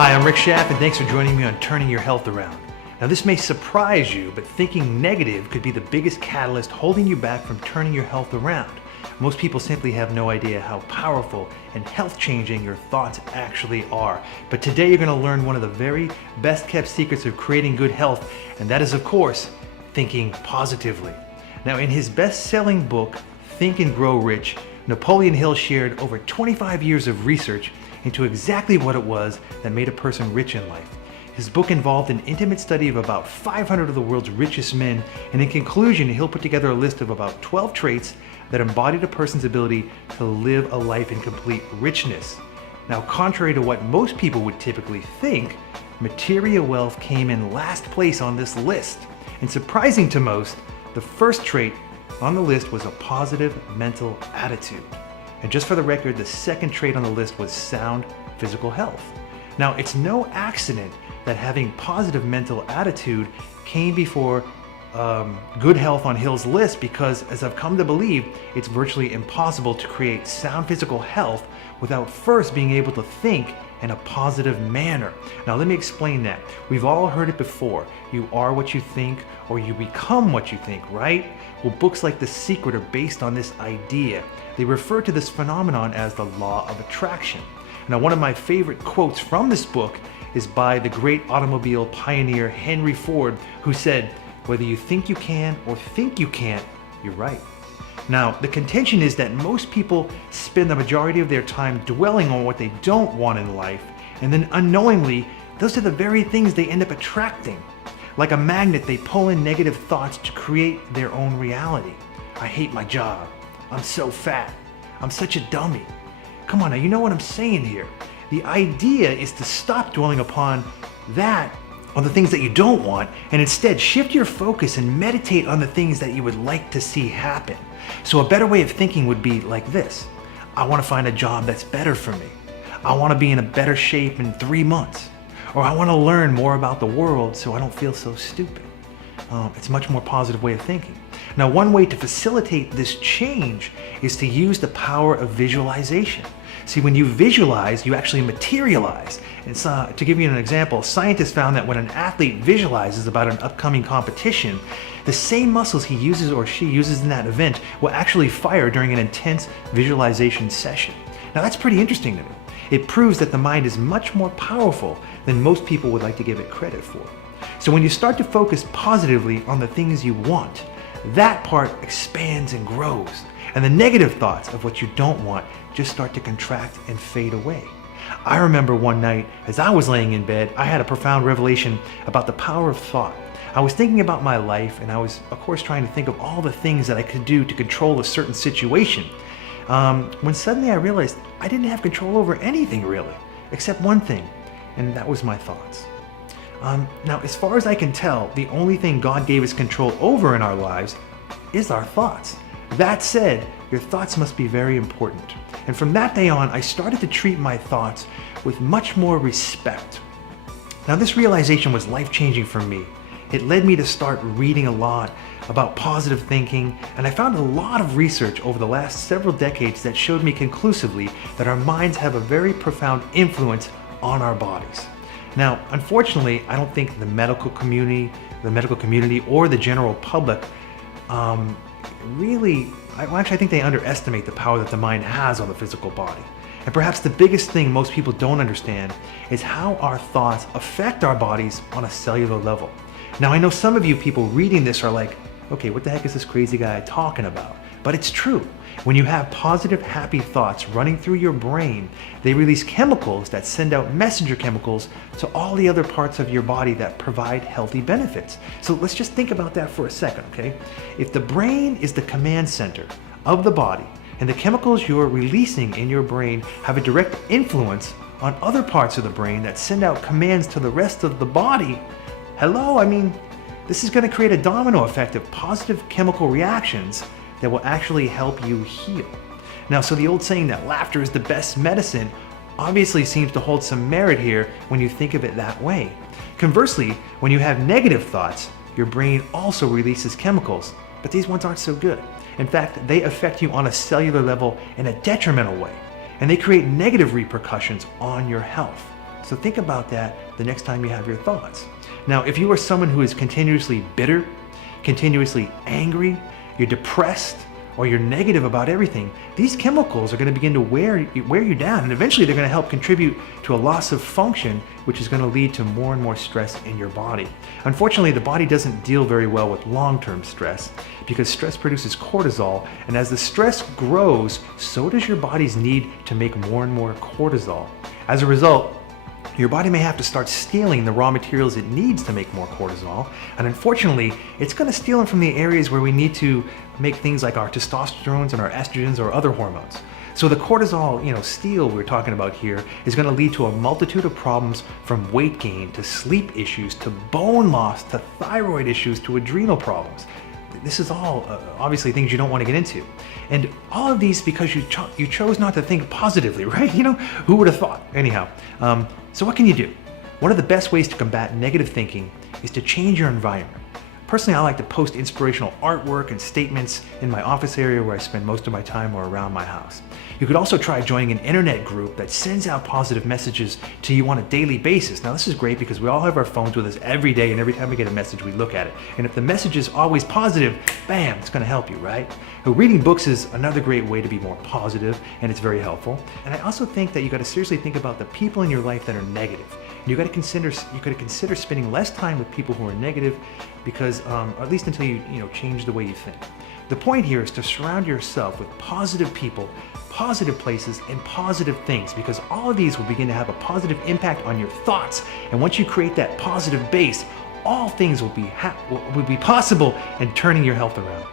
Hi, I'm Rick Schaff, and thanks for joining me on Turning Your Health Around. Now, this may surprise you, but thinking negative could be the biggest catalyst holding you back from turning your health around. Most people simply have no idea how powerful and health-changing your thoughts actually are. But today you're going to learn one of the very best-kept secrets of creating good health, and that is, of course, thinking positively. Now, in his best-selling book, Think and Grow Rich, Napoleon Hill shared over 25 years of research into exactly what it was that made a person rich in life. His book involved an intimate study of about 500 of the world's richest men, and in conclusion, he'll put together a list of about 12 traits that embodied a person's ability to live a life in complete richness. Now, contrary to what most people would typically think, material wealth came in last place on this list. And surprising to most, the first trait on the list was a positive mental attitude. And just for the record, the second trait on the list was sound physical health. Now, it's no accident that having positive mental attitude came before good health on Hill's list, because as I've come to believe, it's virtually impossible to create sound physical health without first being able to think in a positive manner. Now, let me explain that. We've all heard it before. You are what you think, or you become what you think, right? Well, books like The Secret are based on this idea. They refer to this phenomenon as the law of attraction. Now, one of my favorite quotes from this book is by the great automobile pioneer Henry Ford, who said, "Whether you think you can or think you can't, you're right." Now, the contention is that most people spend the majority of their time dwelling on what they don't want in life, and then unknowingly, those are the very things they end up attracting. Like a magnet, they pull in negative thoughts to create their own reality. I hate my job. I'm so fat. I'm such a dummy. Come on now, you know what I'm saying here. The idea is to stop dwelling upon that, on the things that you don't want, and instead shift your focus and meditate on the things that you would like to see happen. So a better way of thinking would be like this. I want to find a job that's better for me. I want to be in a better shape in 3 months. Or I want to learn more about the world so I don't feel so stupid. It's a much more positive way of thinking. Now, one way to facilitate this change is to use the power of visualization. See, when you visualize, you actually materialize. To give you an example, scientists found that when an athlete visualizes about an upcoming competition, the same muscles he uses or she uses in that event will actually fire during an intense visualization session. Now, that's pretty interesting to me. It proves that the mind is much more powerful than most people would like to give it credit for. So when you start to focus positively on the things you want, that part expands and grows, and the negative thoughts of what you don't want just start to contract and fade away. I remember one night as I was laying in bed, I had a profound revelation about the power of thought. I was thinking about my life, and I was, of course, trying to think of all the things that I could do to control a certain situation. When suddenly I realized I didn't have control over anything really, except one thing, and that was my thoughts. Now, as far as I can tell, the only thing God gave us control over in our lives is our thoughts. That said, your thoughts must be very important. And from that day on, I started to treat my thoughts with much more respect. Now, this realization was life-changing for me. It led me to start reading a lot about positive thinking, and I found a lot of research over the last several decades that showed me conclusively that our minds have a very profound influence on our bodies. Now, unfortunately, I don't think the medical community or the general public I think they underestimate the power that the mind has on the physical body. And perhaps the biggest thing most people don't understand is how our thoughts affect our bodies on a cellular level. Now, I know some of you people reading this are like, okay, what the heck is this crazy guy talking about? But it's true. When you have positive, happy thoughts running through your brain, they release chemicals that send out messenger chemicals to all the other parts of your body that provide healthy benefits. So let's just think about that for a second, okay? If the brain is the command center of the body, and the chemicals you're releasing in your brain have a direct influence on other parts of the brain that send out commands to the rest of the body, this is going to create a domino effect of positive chemical reactions that will actually help you heal. Now, so the old saying that laughter is the best medicine obviously seems to hold some merit here when you think of it that way. Conversely, when you have negative thoughts, your brain also releases chemicals, but these ones aren't so good. In fact, they affect you on a cellular level in a detrimental way, and they create negative repercussions on your health. So think about that the next time you have your thoughts. Now, if you are someone who is continuously bitter, continuously angry, you're depressed, or you're negative about everything, these chemicals are going to begin to wear you down, and eventually they're going to help contribute to a loss of function, which is going to lead to more and more stress in your body. Unfortunately, the body doesn't deal very well with long-term stress because stress produces cortisol, and as the stress grows, so does your body's need to make more and more cortisol. As a result, your body may have to start stealing the raw materials it needs to make more cortisol, and unfortunately, it's going to steal them from the areas where we need to make things like our testosterones and our estrogens or other hormones. So the cortisol, steal we're talking about here is going to lead to a multitude of problems, from weight gain to sleep issues to bone loss to thyroid issues to adrenal problems. This is all obviously things you don't want to get into. And all of these because you chose not to think positively, right? Who would have thought? Anyhow, so what can you do? One of the best ways to combat negative thinking is to change your environment. Personally, I like to post inspirational artwork and statements in my office area where I spend most of my time, or around my house. You could also try joining an internet group that sends out positive messages to you on a daily basis. Now, this is great because we all have our phones with us every day, and every time we get a message, we look at it. And if the message is always positive, bam, it's going to help you, right? But reading books is another great way to be more positive, and it's very helpful. And I also think that you got to seriously think about the people in your life that are negative. You got to consider spending less time with people who are negative, because at least until you change the way you think. The point here is to surround yourself with positive people, positive places, and positive things, because all of these will begin to have a positive impact on your thoughts. And once you create that positive base, all things will be possible in turning your health around.